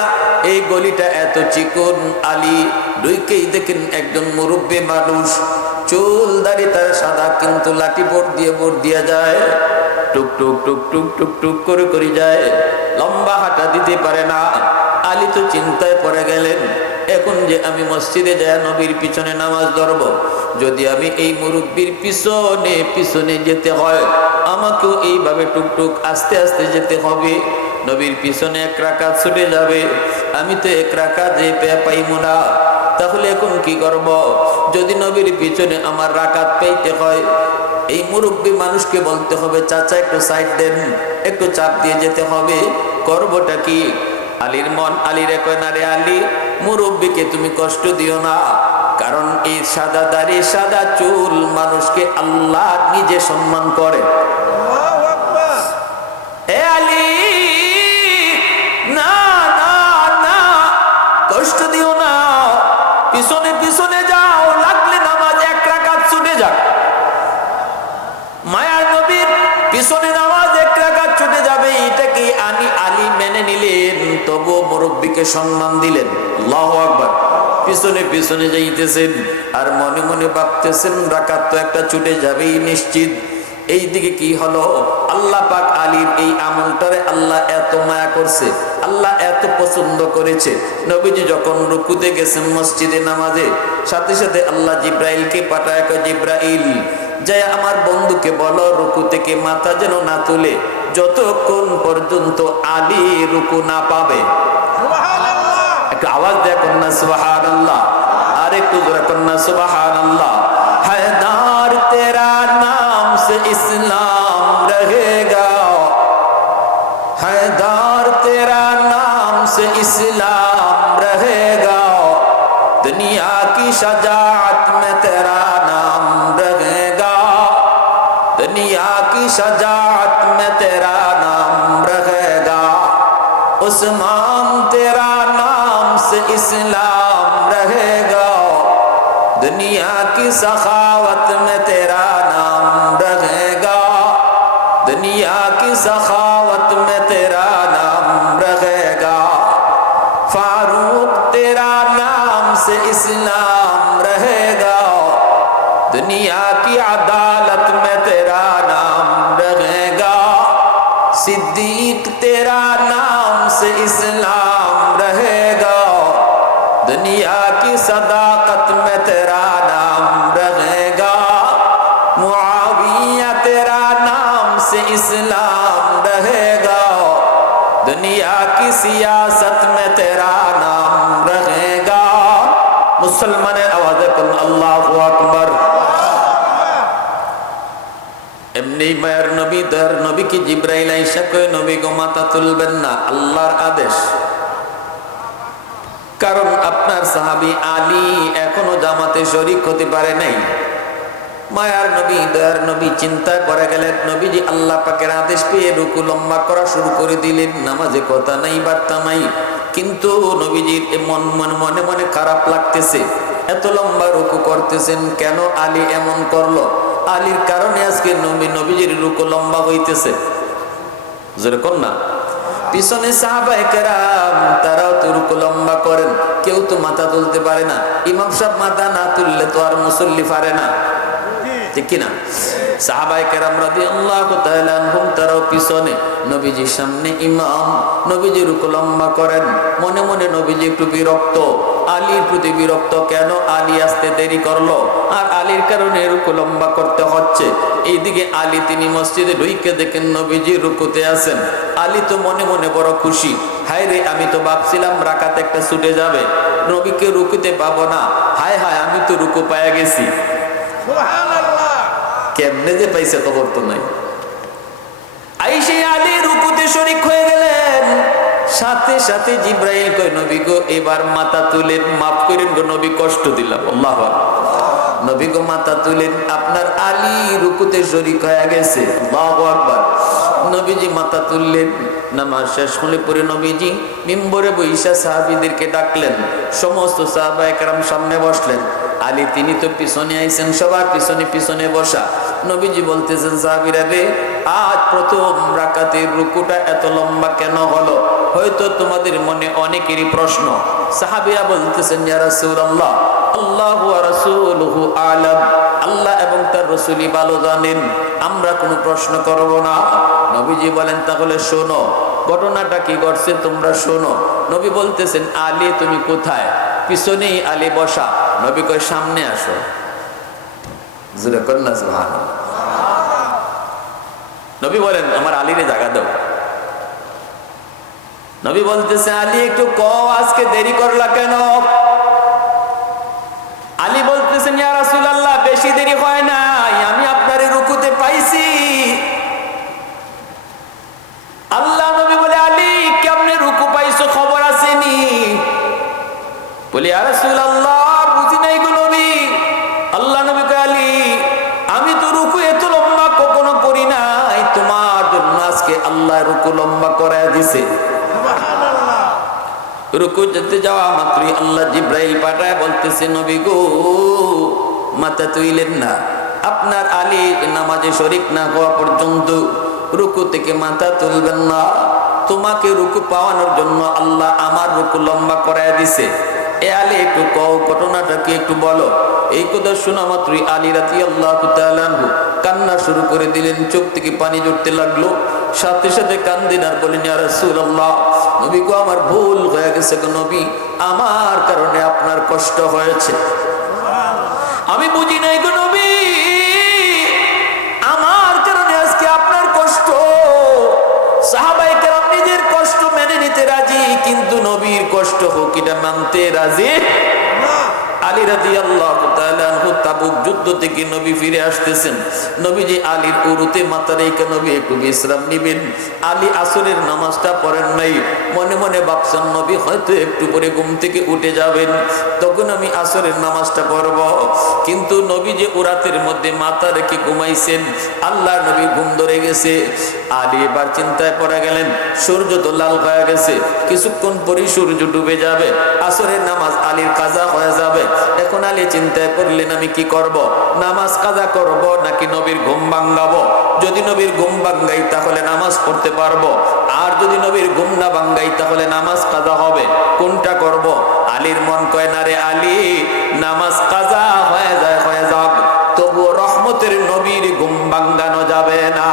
এই গলিটা এত চিকন, আলী ঢুকেই দেখেন একজন মুরব্বী মানুষ, চুল দাড়ি তার সাদা, কিন্তু লাঠি বোর্ড দিয়ে যায়, টুক টুক টুক টুক টুক টুক করে করে যায়, লম্বা হাঁটা দিতে পারে না। আলী তো চিন্তায় পড়ে গেলেন, এখন যে আমি মসজিদে যায় নবীর পিছনে নামাজ ধরব, যদি আমি এই মুরব্বীর পিছনে পিছনে যেতে হয়, আমাকেও এইভাবে টুকটুক আস্তে আস্তে যেতে হবে। নবীর পিছনে এক রাকাত ছুটে যাবে, আমি তো এক রাকাত যে পাইবো না। তাহলে এখন কি করব? যদি নবীর পিছনে আমার রাকাত পাইতে হয়, এই মুরব্বী মানুষকে বলতে হবে, চাচা একটু সাইড দেন, একটু চাপ দিয়ে যেতে হবে। করবটা কি? আলীর মন আলীরে কয়, না রে আলী, মুরব্বীকে তুমি কষ্ট দিও না, কারণ এই সাদা দাড়ি সাদা চুল মানুষকে আল্লাহ নিজে সম্মান করে। এ আলী, না না না, কষ্ট দিও না, পিছনে পিছনে যাও, লাগলে নামাজ এক রাকাত ছুটে যাক। মায়ার নবীর পিছনে নামাজ এক রাকাত ছুটে যাবে, এটা কি আলী মেনে নিলেন, তবুও মুরব্বীকে সম্মান দিলেন। আল্লাহু আকবার। পিছনে পিছনে যাইতেছেন আর মনে মনে ভাবতেছেন রাকাত তো একটা ছুটে যাবেই নিশ্চিত। এই দিকে কি হলো, আল্লাহ পাক আলীর এই আমলটারে আল্লাহ এত মায়া করছে, আল্লাহ এত পছন্দ করেছে। নবীজি যখন রুকুতে গেছেন মসজিদে নামাজে, সাথে সাথে আল্লাহ জিব্রাইলকে পাঠায়, জিব্রাইল যায় আমার বন্ধুকে বলো রুকু থেকে মাথা যেন না তুলে, যতক্ষণ পর্যন্ত আলী রুকু না পাবে। একটু আওয়াজ দেয় কন্যা সুবহানাল্লাহ, আর একটু জোরে কন্যা সুবহানাল্লাহ। हैदार तेरा नाम से इस्लाम रहेगा, हैदार तेरा नाम से इस्लाम रहेगा, दुनिया की शजाअत में तेरा नाम रहेगा, दुनिया की शजाअत में तेरा नाम रहेगा, उस्मान तेरा नाम से इस्लाम रहेगा, दुनिया की सखावत में तेरा नाम रहेगा, दुनिया की सखावत में तेरा नाम रहेगा, फारूक तेरा नाम से इस्लाम रहेगा, दुनिया की अदालत में तेरा नाम रहेगा, सिद्दीक तेरा नाम से इस्लाम रहेगा, दुनिया की सदाकत में तेरा नाम रहेगा, मुआविया तेरा नाम से इस्लाम रहेगा, दुनिया की सियासत में तेरा नाम रहेगा। मुसलमाনের আওয়াজে বলুন আল্লাহু আকবার। এমনি মায়ের নবী দয়ার নবী কি জিব্রাইল আইসা কয়, নবী গো মাথা তুলবেন না, আল্লাহর আদেশ। কারণ আপনার সাহাবী আলী এখনো জামাতে শরীক হতে পারে নাই। মায়ার নবী দয়ার নবী চিন্তা করে গেলেন, নবীজি আল্লাহ পাকের আদেশ পেয়ে রুকু লম্বা করা শুরু করে দিলেন, নামাজে কথা নাই বার্তা নাই, কিন্তু নবীজির মনে মনে খারাপ লাগতেছে, এত লম্বা রুকু করতেছেন কেন, আলী এমন করলো, আলীর কারণে আজকে নবীজির রুকু লম্বা হইতেছে। যেরকম না পিছনে সাহাবায়ে কেরাম তারাও তো রুকু লম্বা করেন, কেউ তো মাথা তুলতে পারে না, ইমাম সাহেব মাথা না তুললে তো আর মুসল্লি পারে না, ঠিক কিনা? সাহাবায়ে কেরাম রাদিয়াল্লাহু তাআলা আনহুম তারাও পিছনে, নবীজির সামনে ইমাম, নবীজি রুকু লম্বা করেন, মনে মনে নবীজি একটু বিরক্ত, আলীর প্রতি বিরক্ত, কেন আলী আসতে দেরি করলো, আর আলীর কারণে রুকু লম্বা করতে হচ্ছে। এইদিকে আলী তিনি মসজিদে ঢুকে দেখেন নবীজি রুকুতে আছেন, আলী তো মনে মনে বড় খুশি, হায় রে আমি তো ভাবছিলাম রাকাত একটা ছুটে যাবে, নবীকে রুকুতে পাবো না, হায় হায় আমি তো রুকু পায়া গেছি। কেমনে যে পাইছে খবর তো নাই। আইসে আলী রুকুতে শরীক হয়ে গেলেন, সাথে সাথে জিব্রাইল কয় নবী গো এবার মাথা তুলেন, মাফ করেন গো নবী, কষ্ট দিলাম। আল্লাহু আকবার। নবী গো মাথা তুলেন, আপনার আলী রুকুতে শরীক হয়ে গেছে। আল্লাহু আকবার। নবীজি মাথা তুললেন, নামাজ শেষ হলে পরে নবীজি মিম্বরে বৈশা সাহাবীদেরকে ডাকলেন, সমস্ত সাহাবায়ে কেরাম সামনে বসলেন। আলী তিনি তো পিছনে আইছেন, সবার পিছনে পিছনে বসা। নবীজি বলতেছেন সাহাবীরা রে, আজ প্রথম রাকাতের রুকুটা এত লম্বা কেন হলো? হয়তো তোমাদের মনে অনেকেরই প্রশ্ন। সাহাবীরা বলতেছেন ইয়া রাসূলুল্লাহ, আল্লাহু ওয়া রাসূলুহু আ'লাম, আল্লাহ এবং তার রাসূলই ভালো জানেন, আমরা কোনো প্রশ্ন করব না। নবীজি বলেন তাহলে শোনো, ঘটনাটা কি ঘটছে তোমরা শোনো। নবী বলতেছেন আলী তুমি কোথায়? পিছনেই আলী বসা। নবী কয় সামনে আসো। জোরে কন্না সুবহানাল্লাহ। নবী বলেন আমার আলীরে জায়গা দাও। নবী বলতেছে আলী একটু কও আজকে দেরি করলা কেন? আলী বলতেছেন ইয়া রাসূলুল্লাহ বেশি দেরি হয় নাই, আমি আপনারে রুকুতে পাইছি। আল্লাহ নবী বলে আলী কেমনে রুকু পাইছো, খবর আসেনি? বলি ইয়া রাসূলুল্লাহ বুঝি নাই গো নবী। আল্লাহ নবী কয় আলী আমি তো রুকু এত লম্বা কখনো করি নাই, তোমার জন্য আজকে আল্লাহ রুকু লম্বা করায় দিছে। সুবহানাল্লাহ। রুকু যেতে যাওয়া মাত্রই আল্লাহ জিব্রাইল পাঠায় বলতেছে নবী গো মাথা তুইলেন না, আপনার আলী নামাজে শরীক না হওয়া পর্যন্ত রুকু থেকে মাথা তুলবেন না। তোমাকে রুকু পাওয়ানোর জন্য আল্লাহ আমার রুকু লম্বা করায় দিছে। এ আলী একটু কও ঘটনাটা কি একটু বলো। এই কথা শোনা মাত্রই আলী রাদিয়াল্লাহু তাআলা আনহু কান্না শুরু করে দিলেন, চোখ থেকে পানি ঝরতে লাগলো। সাথে সাথে কান্দেন আর বলেন ইয়া রাসূলুল্লাহ, নবী গো আমার ভুল হয়ে গেছে গো নবী, আমার কারণে আপনার কষ্ট হয়েছে, আমি বুঝি নাই গো নবী, আমার কারণে আজকে আপনার কষ্ট। সাহাবায়ে কেরাম নিজের কষ্ট মেনে নিতে রাজি, কিন্তু নবীর কষ্ট হোক এটা মানতে রাজি না। আলী রাদিয়াল্লাহু তাআলা আনহু তাবুক যুদ্ধ থেকে নবী ফিরে আসতেছেন। নবীজি আলীর উরুতে মাথা রেখে নবী একটু বিশ্রাম নিবেন। আলী আসরের নামাজটা পড়েন নাই, মনে মনে ভাবছেন নবী হয়তো একটু পরে ঘুম থেকে উঠে যাবেন, তখন আমি আসরের নামাজটা পড়ব। কিন্তু নবী যে উরাতের মধ্যে মাথা রেখে ঘুমাইছেন, আল্লাহ নবী ঘুম ধরে গেছে। আলী এবার চিন্তায় পড়ে গেলেন, সূর্য তো লাল হয়ে গেছে, কিছুক্ষণ পরেই সূর্য ডুবে যাবে, আসরের নামাজ আলীর কাজা হয়ে যাবে। এখন আলী চিন্তায় পড়লেন আমি কি করব, নামাজ কাজা করব নাকি নবীর ঘুম ভাঙ্গাবো? যদি নবীর ঘুম ভাঙ্গাই তাহলে নামাজ পড়তে পারবো, আর যদি নবীর ঘুম না ভাঙ্গাই তাহলে নামাজ কাজা হবে, কোনটা করব? আলীর মন কয় না রে আলী, নামাজ কাজা হয়ে যায় হয়ে যাক, তবুও রহমতের নবীর ঘুম ভাঙ্গানো যাবে না।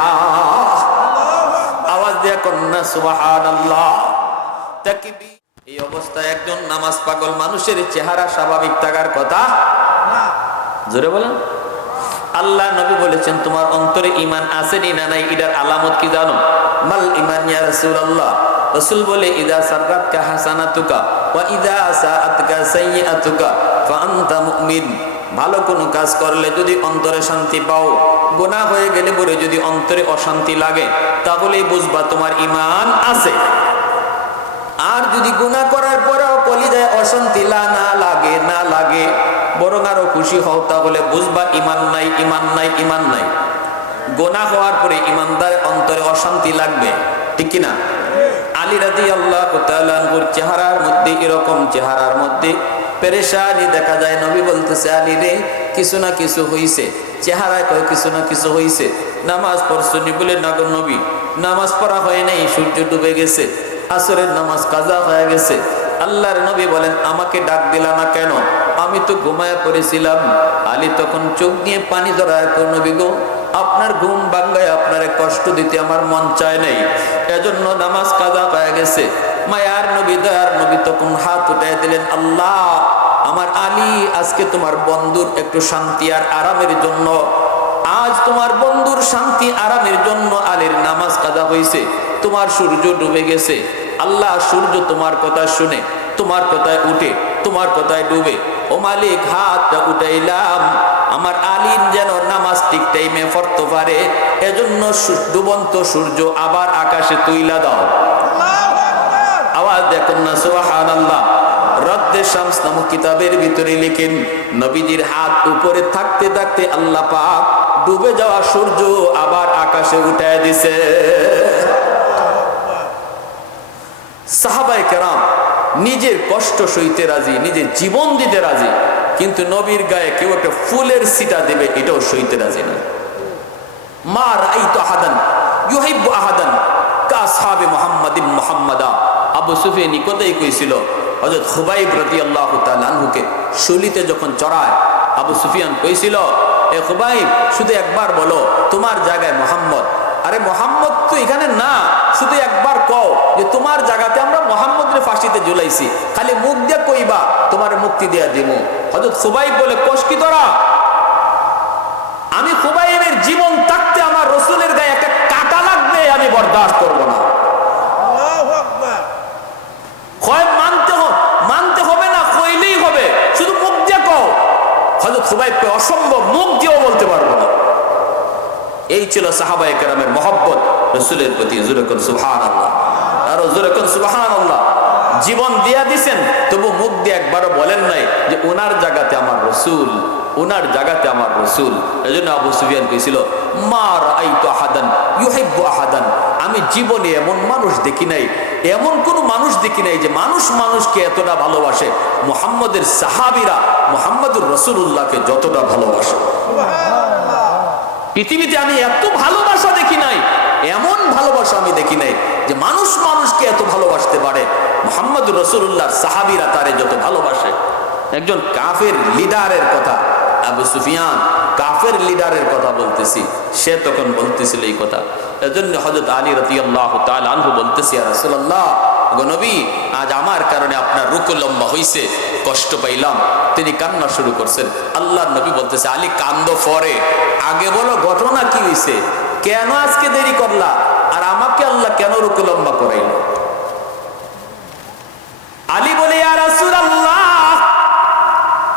আওয়াজ দিয়ে কন্যা সুবহানাল্লাহ। তাকবীর। এই অবস্থায় একজন নামাজ পাগল মানুষের চেহারা স্বাভাবিক থাকার কথা না। জোরে বলেন। আল্লাহ নবী বলেছেন তোমার অন্তরে ঈমান আছে না নাই এটার আলামত কি জানো? মাল ঈমান ইয়া রাসূলুল্লাহ। রাসূল বলে ইযা সাররাতকা হাসানাতুকা ওয়া ইযা সাআতকা সাইয়্যাতুকা ফা আনতা মুমিন। ভালো কোনো কাজ করলে যদি অন্তরে শান্তি পাও, গুনাহ হয়ে গেলে পরে যদি অন্তরে অশান্তি লাগে, তাহলেই বুঝবা তোমার ঈমান আছে। আর যদি গুনাহ করার পরেও কলিজায় অশান্তি না লাগে বরং আরো খুশি হও, তাহলে বুঝবা ঈমান নাই ঈমান নাই ঈমান নাই। গুনাহ হওয়ার পরে ঈমানদার অন্তরে অশান্তি লাগবে, ঠিক কি না? আলী রাদিয়াল্লাহু তাআলা আনহুর চেহারার মধ্যে এরকম চেহারার মধ্যে পেরেশানি দেখা যায়। নবী বলতেছে আলী রে কিছু না কিছু হইছে, চেহারায় কয় কিছু না কিছু হইছে। নামাজ পড়ছনি বলে না গো নবী, নামাজ পড়া হয় নাই, সূর্য ডুবে গেছে, আসরের নামাজ কাজা হয়ে গেছে। আল্লাহর নবী বলেন আমাকে ডাক দিলা না কেন? আমি তো ঘুমায় পড়েছিলাম। আলী তখন চোখ দিয়ে পানি ধরায় কো নবী গো আপনার ঘুম ভাঙ্গায় আপনারে কষ্ট দিতে আমার মন চায় নাই, এজন্য নামাজ কাজা হয়ে গেছে। মায়ার নবী দয়ার নবী তখন হাত উঠায় দিলেন, আল্লাহ আমার আলী আজকে তোমার বন্ধুর একটু শান্তি আর আরামের জন্য, আজ তোমার বন্ধুর শান্তি আরামের জন্য আলীর নামাজ কাজা হয়েছে, তোমার সূর্য ডুবে গেছে। আল্লাহ সূর্য তোমার কথা শুনে তোমার কথায় উঠে তোমার কথায় ডুবে, ও মালিক হাতটা উঠাইলাম আমার আলীর যেন নামাজ ঠিক টাইমে পড়তে পারে, এজন্য ডুবন্ত সূর্য আবার আকাশে তুইলা দাও। আওয়াজ দেখুন না সুবহানাল্লাহ। রদ্দে শামস নামক কিতাবের ভিতরে লিখেন, নবীজির হাত উপরে থাকতে থাকতে আল্লাহ পাক ডুবে যাওয়া সূর্য আবার আকাশে উঠায় দিছে। সাহাবায়ে কেরাম নিজের কষ্ট সইতে রাজি, নিজের জীবন দিতে রাজি, কিন্তু নবীর গায়ে কেউ একটা ফুলের ছিটা দেবে এটাও সইতে রাজি না। মা রাআইতু আহাদান ইউহিব্বু আহাদান কাসহাবে মুহাম্মাদিন মুহাম্মাদা। আবু সুফিয়ান কথাই কইছিল হযরত খুবাইব রাদিয়াল্লাহু তাআলা আনহুকে শুলিতে যখন চড়ায়, আবু সুফিয়ান কইছিল, এ খুবাইব শুধু একবার বলো তোমার জায়গায় মুহাম্মদ। আরে মুহাম্মদ তো এখানে না, শুধু একবার কও যে তোমার জায়গাতে আমরা মুহাম্মদের ফাঁসিতে ঝুলাইছি, খালি মুখ দিয়ে কইবা তোমার মুক্তি দিয়া দিব। হযরত খুবাইব বলে, কোষ কি তোরা? আমি খুবাইবের জীবন থাকতে আমার রাসূলের গায়ে একটা কাঁটা লাগবে আমি বরদাস্ত করব না। আল্লাহু আকবার। হয় মানতে হবে না, কইলেই হবে, শুধু মুখ দিয়ে কও। হযরত খুবাইবকে অসম্ভব, মুখ দিয়েও বলতে পারবো না। এই ছিল সাহাবায়ে কেরামের মহব্বত রাসূলের প্রতি। জোরে কোন সুবহানাল্লাহ, আর জোরে কোন সুবহানাল্লাহ। জীবন দিয়া দিবেন তবু মুখ দিয়ে একবারও বলেন নাই যে ওনার জায়গাতে আমার রাসূল, ওনার জায়গাতে আমার রাসূল। এজন্য আবু সুফিয়ান কইছিল, মা রাআইতু আহাদান ইউহিব্বু আহাদান। আমি জীবনে এমন মানুষ দেখি নাই, এমন কোন মানুষ দেখি নাই যে মানুষ মানুষকে এতটা ভালোবাসে মুহাম্মদের সাহাবীরা মুহাম্মদুর রাসূলুল্লাহকে যতটা ভালোবাসে। পৃথিবীতে আমি এত ভালোবাসা দেখি নাই, এমন ভালোবাসা আমি দেখি নাই যে মানুষ মানুষকে এত ভালোবাসতে পারে মুহাম্মদুর রাসূলুল্লাহর সাহাবীরা তারে যত ভালোবাসে। একজন কাফের লিডারের কথা, আবু সুফিয়ান কাফের লিডারের কথা বলতেছি, সে তখন বলতেছিল এই কথা। এজন্য হযরত আলী রাদিয়াল্লাহু তাআলা আনহু বলতেছি, ইয়া রাসূলুল্লাহ, গো নবী, আজ আমার কারণে আপনার রুকু লম্বা হইছে, কষ্ট পাইলাম। তিনি কান্না শুরু করছেন। আল্লাহর নবী বলতেছে, আলী কান্দো পরে, আগে বলো ঘটনা কি হইছে, কেন আজকে দেরি করলা, আর আমাকে আল্লাহ কেন রুকু লম্বা করাইল? আলী বলে, ইয়া রাসূলুল্লাহ,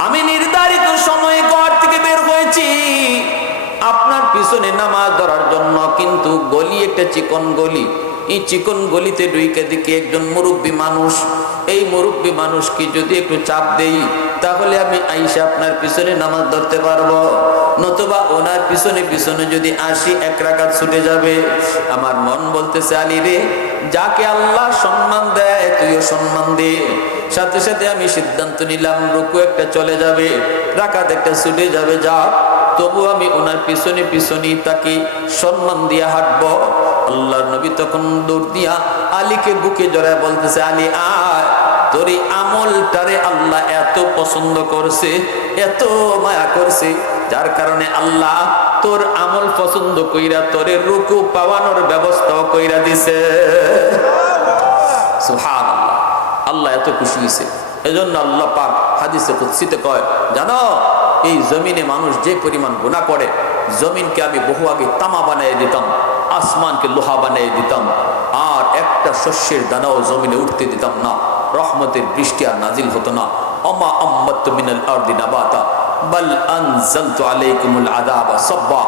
আমি নির্ধারিত সময়ে ঘর থেকে বের হয়েছি আপনার পিছনে নামাজ ধরার জন্য, কিন্তু গলি একটা চিকন গলি, এই চিকন গলিতে ঢুকে দেখি একজন মুরব্বী মানুষ। এই মুরব্বী মানুষকে যদি একটু চাপ দেই তাহলে আমি আইসা আপনার পিছনে নামাজ ধরতে পারবো, নতুবা ওনার পিছনে পিছনে যদি আসি এক রাকাত ছুটে যাবে। আমার মন বলতেছে, আলী রে, যাকে আল্লাহ সম্মান দেয় তুইও সম্মান দে। সাথে সাথে আমি সিদ্ধান্ত নিলাম রুকু একটা চলে যাবে, রাকাত একটা ছুটে যাবে, যা তবু আমি ওনার পিছনে পিছনেই তাকে সম্মান দিয়া হাঁটবো। আল্লাহর নবী তখন দৌড় দিয়া আলীকে বুকে জড়ায় বলতেছে, আলী আয়, তোর এই আমলটারে আল্লাহ এত পছন্দ করছে, এত মায়া করছে, যার কারণে আল্লাহ তোর আমল পছন্দ কইরা তোরে রুকু পাওয়ানোর ব্যবস্থাও কইরা দিছে। সুবহানাল্লাহ, আল্লাহ এত খুশি হয়েছে। এজন্য আল্লাহ পাক হাদিসে কুদসিতে কয়, জানো এই জমিনে মানুষ যে পরিমাণ গুনাহ করে, জমিনকে আমি বহু আগে তামা বানিয়ে দিতাম, আসমানকে লোহা বানিয়ে দিতাম, আর একটা শস্যের দানাও জমিনে উঠতে দিতাম না, রহমতের বৃষ্টি আর নাজিল হতো না। ওমা আম্মাতু মিনাল আরদি নাবাতা বাল আনজালতু আলাইকুমুল আযাবা সাব্বা।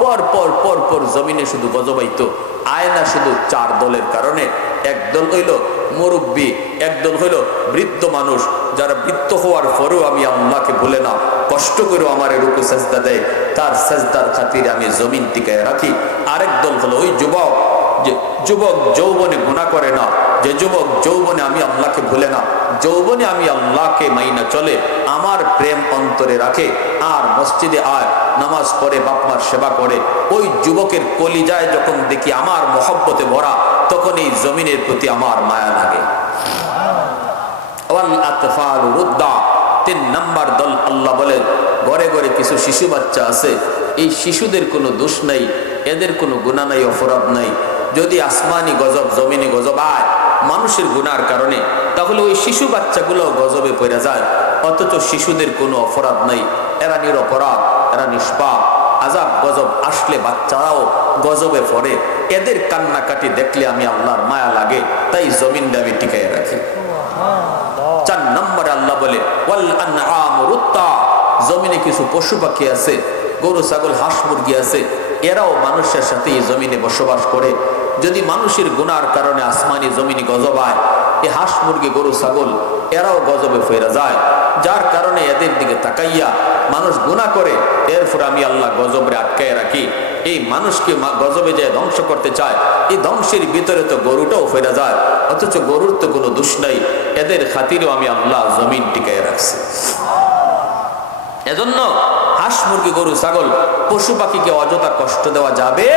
পর পর পর পর জমিনে শুধু গজবাইতো। আয়না শুধু চার দলের কারণে, একদল হইল মুরব্বী, একদল হইল বৃদ্ধ মানুষ, যারা বৃদ্ধ হওয়ার পরেও আমি আল্লাহকে ভুলে না, কষ্ট করে আমার রুকু সাজদা দেয়, তার সাজদার খাতিরে আমি জমিন টিকায় রাখি। আরেক দল হলো ওই যুবক, যে যুবক যৌবনে গুনাহ করে না, যে যুবক যৌবনে আমি আল্লাহকে ভুলে না, যৌবনে আমি আল্লাহকে মাইনা চলে, আমার প্রেম অন্তরে রাখে, আর মসজিদে আয়, নামাজ পড়ে, বাপমার সেবা করে। ওই যুবকের কলিজায় যখন দেখি আমার মহব্বতে ভরা, তখন এই জমিনের প্রতি আমার মায়া লাগে। তিন নাম্বার দল, আল্লাহ বলেন, ঘরে ঘরে কিছু শিশু বাচ্চা আছে, এই শিশুদের কোনো দোষ নাই, এদের কোনো গুনাহ নাই, অপরাধ নাই। যদি আসমানি গজব জমিনে গজব আয় মানুষের গুনার কারণে, তাহলে ওই শিশু বাচ্চাগুলো গজবে পড়ে যায়, অথচ শিশুদের কোনো অপরাধ নাই, এরা নিরপরাধ, এরা নিষ্পাপ। আযাব গজব আসলে বাচ্চারাও গজবে পড়ে, এদের কান্নাকাটি দেখলে আমি আল্লাহর মায়া লাগে, তাই জমিনটা আমি টিকায় রাখি। 4 নম্বরে আল্লাহ বলে, ওয়াল আনআমু রুত্তা, জমিনে কিছু পশু পাখি আছে, গরু ছাগল হাঁস মুরগি আছে, এরাও মানুষের সাথে এই জমিনে বসবাস করে। যদি মানুষের গুনার কারণে আসমানি জমিনে গজব হয়, এই হাঁস মুরগি গরু ছাগল এরাও গজবে ফেরা যায়, যার কারণে এদের দিকে তাকাইয়া মানুষ গুনাহ করে, এরপর আমি আল্লাহ গজবে আটকায় রাখি। এই মানুষকে গজবে যায় ধ্বংস করতে চায়, এই ধ্বংসের ভিতরে তো গরুটাও ফেরা যায়, অথচ গরুর তো কোনো দোষ নাই, এদের খাতিরেও আমি আল্লাহ জমিন টিকায় রাখছি। এজন্য হাঁস মুরগি গরু ছাগল পশু পাখিকে অযথা কষ্ট দেওয়া যাবে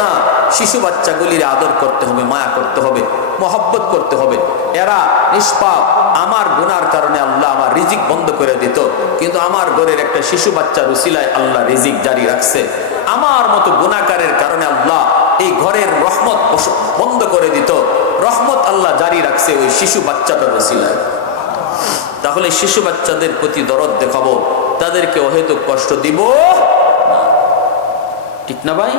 না। শিশু বাচ্চাগুলির আদর করতে হবে, মায়া করতে হবে, মহব্বত করতে হবে। এরা নিষ্পাপ, আমার গুনার কারণে আল্লাহ আমার রিজিক বন্ধ করে দিত, কিন্তু আমার ঘরের একটা শিশু বাচ্চার উসিলায় আল্লাহ রিজিক জারি রাখছে। আমার মতো গুনাহগারের কারণে আল্লাহ এই ঘরের রহমত বন্ধ করে দিত, রহমত আল্লাহ জারি রাখছে ওই শিশু বাচ্চাটার উসিলায়। তাহলে শিশু বাচ্চাদের প্রতি দরদ দেখাবো, তাদেরকে অহেতুক কষ্ট দিব না, ঠিক না ভাই?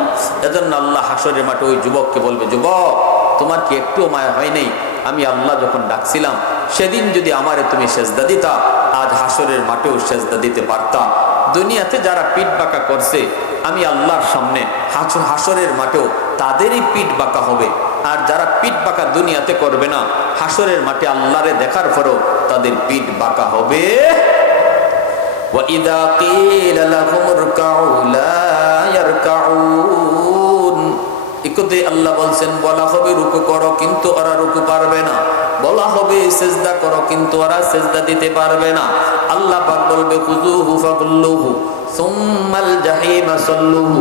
এজন্য আল্লাহ হাসরের মাঠে ওই যুবককে বলবে, যুবক তোমার কি একটুও মায়া হয় নাই? আমি আল্লাহ যখন ডাকছিলাম সেদিন যদি আমারে তুমি সেজদা দিতা, আজ হাসরের মাঠেও সেজদা দিতে পারতা। দুনিয়াতে যারা পিঠ বাঁকা করছে, আমি আল্লাহর সামনে হাসরের মাঠেও তাদেরই পিঠ বাঁকা হবে। আর যারা পিঠ বাঁকা দুনিয়াতে করবে না, হাসরের মাঠে আল্লাহরে দেখার পরেও তাদের পিঠ বাঁকা হবে। وَإِذَا قِيلَ لَهُمُ ارْكَعُوا لَا يَرْكَعُونَ। ইকতে আল্লাহ বলছেন, বলা হবে রুকু করো, কিন্তু ওরা রুকু পারবে না। বলা হবে সিজদা করো, কিন্তু ওরা সিজদা দিতে পারবে না। আল্লাহ পাক বলবে, খুযুহু ফাগুল্লুহু সুম্মাল জাহিমা সাল্লুহু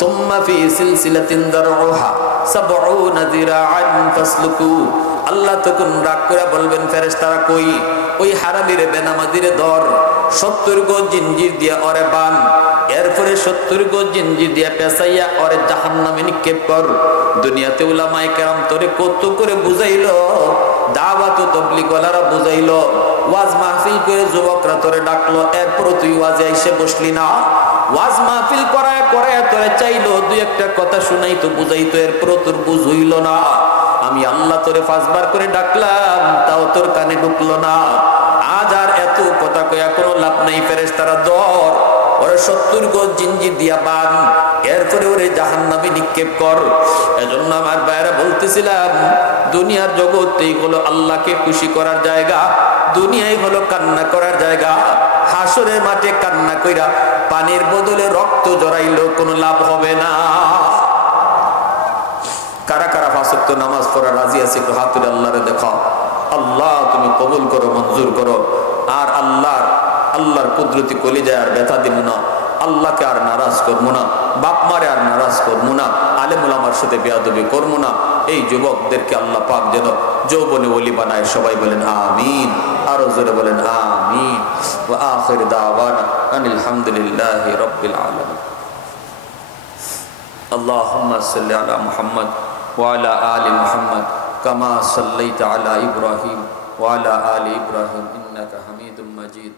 সুম্মা ফি সিলসিলাতিন দারউহা ৭০ যিরাআন ফাসলুকু। আল্লাহ তখন রাগ করে বলবেন, ফেরেশতারা কই? ওই হারামিরে বেনামাজিরে ধর, ৭০ গজ জিনজির দিয়া ওরে বান, এরপরে ৭০ গজ জিনজির দিয়া পেঁচাইয়া ওরে জাহান্নামে নিক্ষেপ কর। দুনিয়াতে উলামায়ে কেরাম তোরে কত করে বুঝাইলো, দাওয়াত ও তাবলীগ ওয়ালারা বুঝাইলো, ওয়াজ মাহফিল করে যুবকরা তোরে ডাকলো, এরপর তুই ওয়াজে এসে বসলি না। ওয়াজ মাহফিল করায় তোরে চাইলো, দুই একটা কথা শুনাইতো, বুঝাইতো, এরপর তোর বুঝ হইল না। আমি আল্লাহ তোরে ৫ বার করে ডাকলাম, তাও তোর কানে ঢুকলো না। আজ আর এত কথা কয়া কোনো লাভ নাই। ফেরেশতারা ধর, ওরে ৭০ গজ জিনজির দিয়া বান, এরপরে ওরে জাহান্নামে নিক্ষেপ কর। এজন্য আমার ভাইরা বলতেছিলাম, দুনিয়ার জগতেই হলো আল্লাহকে খুশি করার জায়গা, দুনিয়াই হলো কান্না করার জায়গা। হাসরের মাঠে কান্না কইরা পানির বদলে রক্ত জড়াইলেও কোনো লাভ হবে না। কারা কারা ৫ ওয়াক্ত নামাজ পড়া রাজি আছে? একটু হাত তুলে আল্লাহরে দেখাও। আল্লাহ তুমি কবুল করো, মঞ্জুর করো। আর আল্লাহর কুদরতি কলিজায় আর ব্যথা দিব না, আল্লাহকে আর নারাজ করবো না, বাপ মারে আর নারাজ করবো না, আলেম ওলামার সাথে বেয়াদবি করবো না। এই যুবকদেরকে আল্লাহ পাক যেন যৌবনে ওলি বানায়। সবাই বলেন আমিন, আরো জোরে বলেন আমিন। ওয়া আখির দাওয়ানা আনিল হামদুলিল্লাহি রাব্বিল আলামিন। আল্লাহুম্মা সাল্লি আলা মুহাম্মদ ওয়া আলা আলি মুহাম্মদ কামা সাল্লাইতা আলা ইব্রাহিম ওয়া আলা আলি ইব্রাহিম ইন্নাকা হামিদুম মাজিদ।